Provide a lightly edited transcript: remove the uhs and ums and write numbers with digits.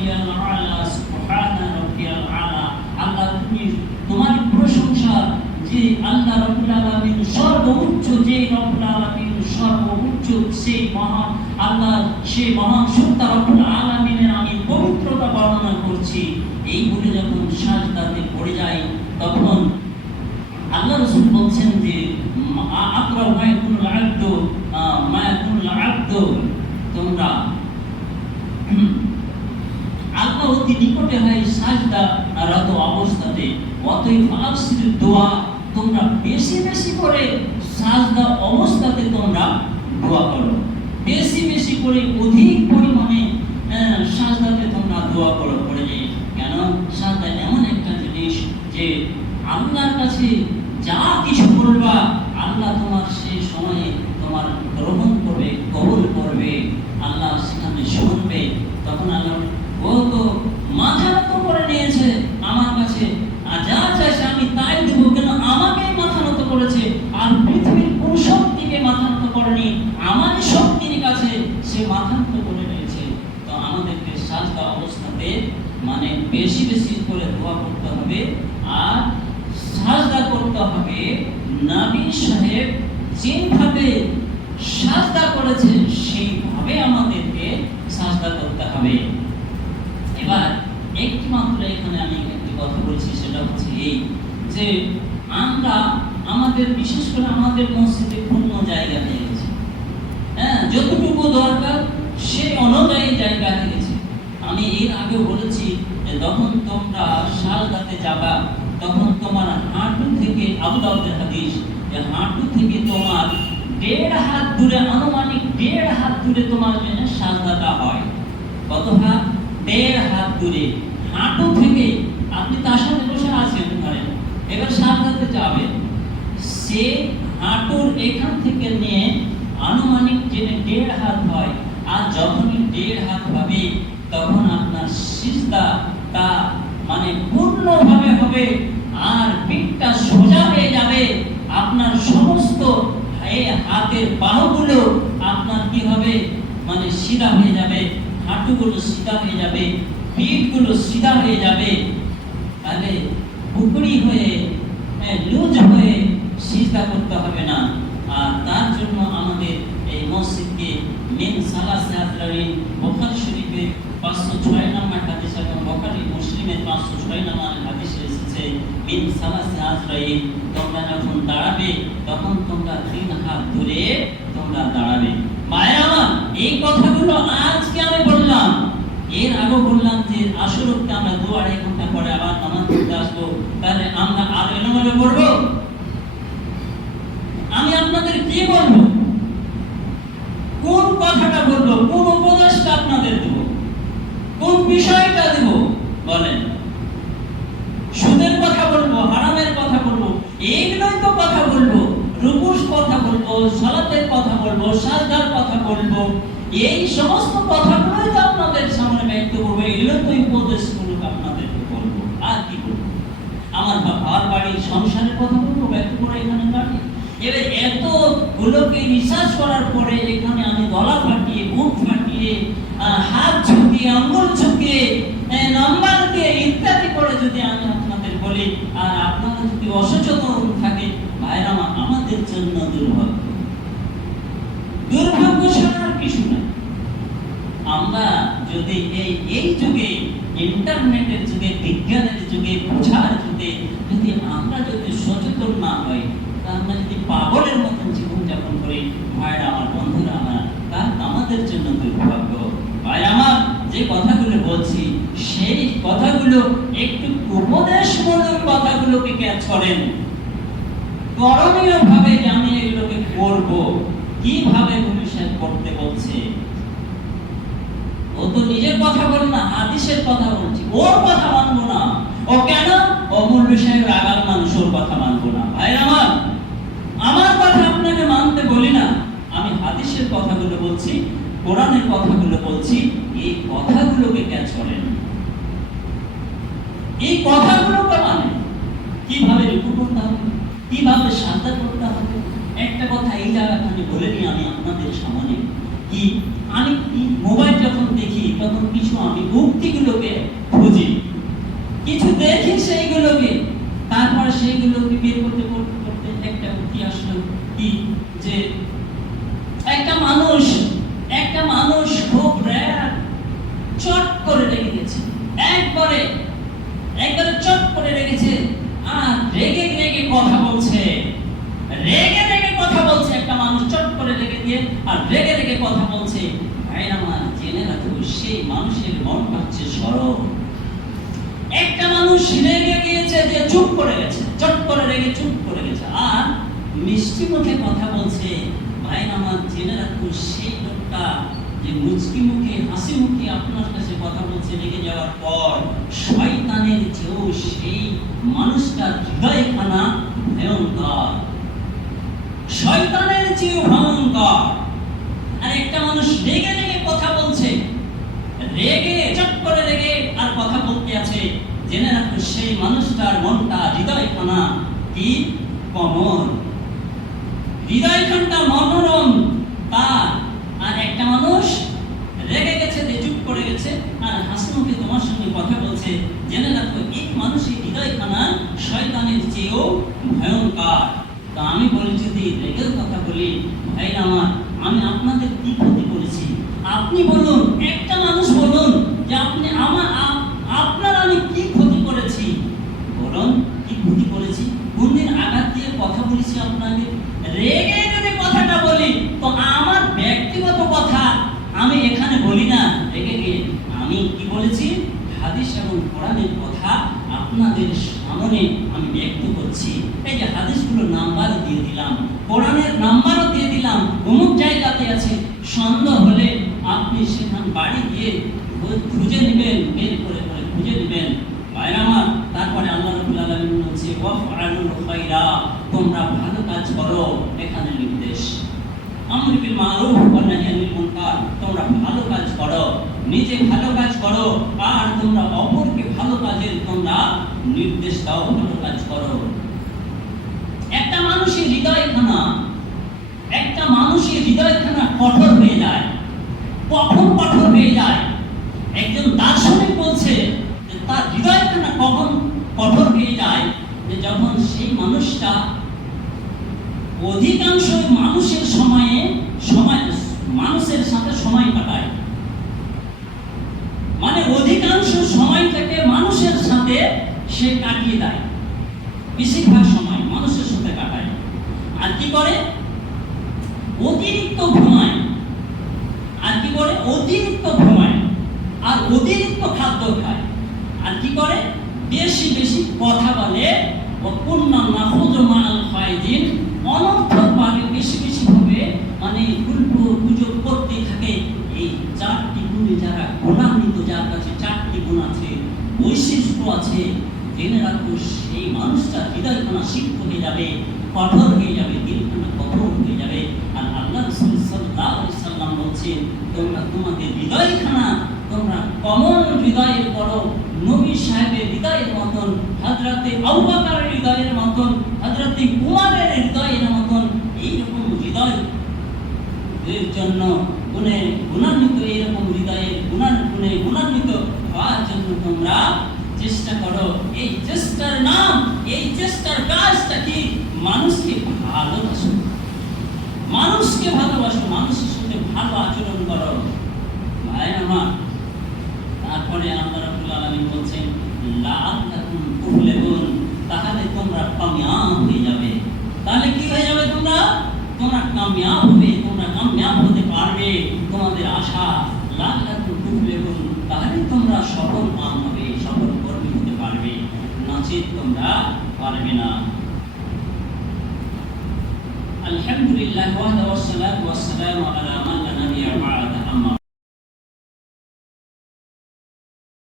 রাব্বিয়াল আলা, সুবহানা রাব্বিয়াল আলা। আল্লাহ তুমি তোমার প্রশংসা, যে আল্লাহ রাব্বুল আলামিন সর্বোচ্চ, যে রব্বুল আলামিন সর্বোচ্চ, সেই মহান আল্লাহ, সেই মহান সত্তা রব্বুল আলামিনের আমি পবিত্রতা বর্ণনা করছি। এই বলে যখন সাজদাতে পড়ে যায়, তখন আল্লাহ রাসূল বলছেন যে আকরা মা ইয়াকুনুল আবদু তোমরা আল্লাহ অতি নিকটে হয় সাজদা রত অবস্থাতে। অতএব ফাকসির দোয়া, তোমরা বেশি বেশি করে সাজদা অবস্থাতে তোমরা দোয়া করো, বেশি বেশি করে অধিক পরিমাণে সাজদাতে তোমরা দোয়া করো। পড়ে যে কেন সাজদা এমন একটা জিনিস যে আল্লাহর কাছে যা কিছু বলবা আল্লাহ তোমার সেই সময়ে তোমার গ্রহণ করবে, কবুল করবে, আল্লাহ সেখানে শুনবে। তখন আল্লাহ ও তো মাথা নত করে নিয়েছে আমার কাছে, যা চাইছে আমি তাই দেবো, কেন আমাকেই মাথা নত করেছে, আর পৃথিবীর কোন শক্তিকে মাথা নত করেনি, আমার শক্তির কাছে সে মাথা নত করে নিয়েছে। তো আমাদেরকে সাজদা অবস্থাতে মানে বেশি বেশি করে দোয়া করতে হবে, আর সাজদা করতে হবে নবী সাহেব যেভাবে সাজদা করেছেন সেইভাবে আমাদেরকে সাজদা করতে হবে। এবার একটি মাত্র এখানে আমি একটি কথা বলছি, সেটা হচ্ছে এই যে আমরা আমাদের বিশেষ করে আমাদের মসজিদে পূর্ণ জায়গা হয়ে গেছে, যতটুকু দরকার সেই অনুযায়ী জায়গা হয়ে গেছে। আমি এর আগে বলেছি যে যখন তোমরা সাজদাতে যাবা তখন তোমার হাঁটু থেকে, আবু দাউদের হাদিস, যে হাঁটু থেকে তোমার 1.5 হাত দূরে, আনুমানিক 1.5 হাত দূরে তোমার জন্য সাজদাটা হয়। কত হাত? 1.5 হাত দূরে হাঁটু থেকে। আপনি তার সাথে বসে আছেন ধরেন, এবার সাজদাতে যাবেন, সে হাঁটুর এখান থেকে নিয়ে আনুমানিক যে 1.5 হাত হয়, আর যখনই 1.5 হাত হবে তখন আপনার সিজদা তা মানে পূর্ণভাবে হবে, আর পিঠটা সোজা হয়ে যাবে। আপনার সমস্ত এই হাতের বাহুগুলো আপনার কি হবে, মানে সিধা হয়ে যাবে, হাঁটুগুলো সিধা হয়ে যাবে, পিঠগুলো সিধা হয়ে যাবে। তাহলে বুকড়ি হয়ে লুজ হয়ে সিজদা করতে হবে না। আর তার জন্য আমাদের এই মসজিদকে মিন সালাসে আজরাইল, বুখারী শরীফে 506 নম্বর হাদিস এবং বুখারী মুসলিমের 506 নম্বর হাদিসে এসেছে মিন সালাসে আজরাইল, তোমরা যখন দাঁড়াবে তখন তোমরা 3 হাত দূরে তোমরা দাঁড়াবে। মায়ের আমার, এই কথাগুলো আজকে আমি বললাম, এর আগে বললাম যে আসরকে আমরা 2-2.5 ঘন্টা পরে আবার নামাজ পড়তে আসবো, তাহলে আমরা আর এলোমেলো করবো? আমি আপনাদের কি বলবো, কোন কথাটা বলবো, কোন উপদেশটা আপনাদের দেব, কোন বিষয়টা দেব বলেন? সুদের কথা বলবো, হারামের কথা বলবো, এইগুলোই তো কথা বলবো, রুকুর কথা বলবো, সালাতের কথা বলবো, সাজদার কথা বলবো, এই সমস্ত কথাগুলোই তো আপনাদের সামনে ব্যক্ত করবো, এগুলো তো উপদেশগুলো আপনাদেরকে বলবো। আর কি বলবো? আমার বাবার বাড়ির সংসারের কথা বলবো ব্যক্ত করে এখানে দাঁড়িয়ে? এবার এতগুলোকে রিসার্চ করার পরে এখানে আমি গলা ফাটিয়ে, বুক ফাটিয়ে, হাত ঝুঁকিয়ে, আঙ্গুল ঝুঁকিয়ে, নাম্বার দিয়ে ইত্যাদি করে যদি আমি আপনাদের বলি, আর আপনারা যদি অসচেতন থাকে, ভাইরা আমাদের জন্য দুর্ভাগ্য, দুর্ভাগ্য ছাড়া আর কিছু না। আমরা যদি এই যুগে, ইন্টারনেটের যুগে, বিজ্ঞানের যুগে, বোঝার যুগে যদি আমরা যদি সচেতন না হই, আমরা যদি পাগলের মতন জীবনযাপন করি, ভাইরা আমার, বন্ধুরা আমার, তা আমাদের জন্য দুর্ভাগ্য। ভাই আমার, যে কথাগুলো বলছি সেই কথাগুলো একটু উপদেশমূলক কথাগুলোকে ক্যাচ করেন, করণীয় ভাবে যে আমি এগুলোকে করব, কিভাবে ভবিষ্যৎ করতে বলছে। ও তো নিজের কথা বল না, হাদিসের কথা বলছি, ওর কথা মানবো না। ও কেন? অমূল বিষয়ের রাগাল মানুষ, ওর কথা মানবো না। ভাই আমার কথা আপনাকে মানতে বলি না, আমি হাদিসের কথাগুলো বলছি, কোরআনের কথাগুলো বলছি, এই কথাগুলোকে ক্যাচ করেন, এই কথাগুলোকে মানে কিভাবে রুকু করতে হবে, কিভাবে সাজদা করতে হবে। একটা কথা এই জায়গাখানে বলে নিই আমি আপনাদের সামনে, কি আমি মোবাইল যখন দেখি তখন কিছু আমি উক্তিগুলো দেখি সেইগুলোকে, তারপরে সেইগুলোকে বের করতে করতে করতে একটা বুদ্ধি আসলো কি, যে একটা মানুষ খুব চট করে রেগে গেছে, একবারে চট করে রেগেছে, আর রেগে কথা বলছে, একটা মানুষ চট করে রেগে দিয়ে আর রেগে কথা বলছে। ভাই আমার, জেনে রাখো সেই মানুষের মনটা হচ্ছে সরল। একটা মানুষ রেগে গিয়েছে, যে চুপ করে গেছে, চট করে রেগে চুপ করে গেছে, আর মিষ্টি মুখে কথা বলছে। ভাই আমার, জেনে রাখো সেই লোকটা যে মুচকি মুখে হাসি মুখে আপনার কাছে কথা বলছে রেগে যাওয়ার পর, শয়তানের চেয়েও সেই মানুষটার হৃদয়খানা ভয়ঙ্কর, শয়তানের চেয়েও ভয়ঙ্কর। আর একটা মানুষ রেগে কথা বলছে, চট করে রেগে আর কথা বলতে আছে, জেনে রাখো সেই মানুষটার মনটা হৃদয়খানা কি কমল, হৃদয়খানটা মনোরম তার। আর একটা মানুষ রেগে গেছে, চুপ করে গেছে, আর হাসি মুখে তোমার সঙ্গে কথা বলছে, জেনে রাখো এই মানুষের হৃদয়খানা শয়তানের চেয়েও ভয়ঙ্কর। তা আমি বলি, যদি রেগের কথা বলি, ভাই আমার, আমি আপনাদের কি ক্ষতি করেছি? আপনি বলুন, একটা মানুষ বলুন যে আপনার আমি কি ক্ষতি করেছি? বলুন, কি ক্ষতি করেছি? কোনদিন আঘাত দিয়ে কথা বলেছি আপনাকে? রেগে যদি কথাটা বলি, তো আমার ব্যক্তিগত কথা আমি এখানে বলি না, রেগে গিয়ে আমি কি বলেছি? হাদিস এবং কোরআনের কথা আপনাদের সামনে আমি ব্যক্ত করছি। এই যে হাদিসগুলো নাম্বার দিয়ে দিলাম, কোরআনের নাম্বারও দিয়ে দিলাম, অমুক জায়গাতে আছে, সন্দেহ হলে আপনি সেখান বাড়ি গিয়ে খুঁজে নেবেন, বের করে খুঁজে নেবেন। ভাইরা আমার, তারপরে আল্লাহ রাব্বুল আলামিন বলছে, ওয়াফআলুল খায়রা, তোমরা ভালো কাজ করো। এখানে নির্দেশ, আমর বিল মারুফ ওয়া নাহি আনিল মুনকার, তোমরা ভালো কাজ করো, নিজে ভালো কাজ করো, আর তোমরা অপরকে ভালো কাজের তোমরা নির্দেশ দাও, ভালো কাজ করো। একটা মানুষের হৃদয়খানা কঠোর হয়ে যায়। কখন কঠোর হয়ে যায়? একজন দার্শনিক বলছে যে তার হৃদয়খানা কখন কঠোর হয়ে যায়, যে যখন সেই মানুষটা অধিকাংশ মানুষের সাথে সময় কাটায়, মানে অধিকাংশ সময় থেকে মানুষের সাথে সে কাটিয়ে দেয়, বেশিরভাগ সময় মানুষের সাথে কাটায়। আর কি করে? অতিরিক্ত ঘুমায়, আর কি করে? অতিরিক্ত ঘুমায়, আর অতিরিক্ত খাদ্য খায়, আর কি করে? বেশি বেশি কথা বলে, অনর্থকভাবে বেশি বেশি ভাবে মানে গুজব করতে থাকে। এই চারটি গুণে যারা গুণান্বিত, যার কাছে চারটি গুণ আছে, বৈশিষ্ট্য আছে, জেনে রাখো সেই মানুষটা হৃদয়খানা সিক্ত হয়ে যাবে, কঠোর হয়ে যাবে, দিলখানা কঠোর হয়ে যাবে। আর আল্লাহ রাসূল সাল্লাল্লাহু আলাইহি সাল্লাম বলছেন, তোমরা তোমাদের হৃদয়খানা তোমরা কমল হৃদয়ের করো, নবী সাহেবের হৃদয়ের মতন, হযরতে আবু বকরের হৃদয়ের মতন, হযরতে উমরের হৃদয়ের মতন, এইরকম হৃদয় এর জন্য গুণান্বিত, এইরকম হৃদয়ের গুণে গুণান্বিত হওয়ার জন্য তোমরা চেষ্টা করো। এই চেষ্টার নাম, এই চেষ্টার কাজটা কি? মানুষকে ভালোবাসো, মানুষের সাথে ভালো আচরণ করো। ভাই আমার, তারপরে আল্লাহ রাব্বুল আলামিন বলছেন, লাআল্লাকুম তুফলিহুন, তাহলে তোমরা কামিয়াব হয়ে যাবে। তাহলে কি হয়ে যাবে? তোমরা কামিয়াব হবে, তোমরা কামিয়াব হতে পারবে। তোমাদের আশা, লাআল্লাকুম তুফলিহুন, তাহলে তোমরা সফল কাম হবে, সফল কর্মী হতে পারবে, নচেত তোমরা পারবে না। আলহামদুলিল্লাহ ওয়াহদাহু ওয়াসসালাতু ওয়াসসালামু আলা মান লা নাবিয়্যা বা'দা।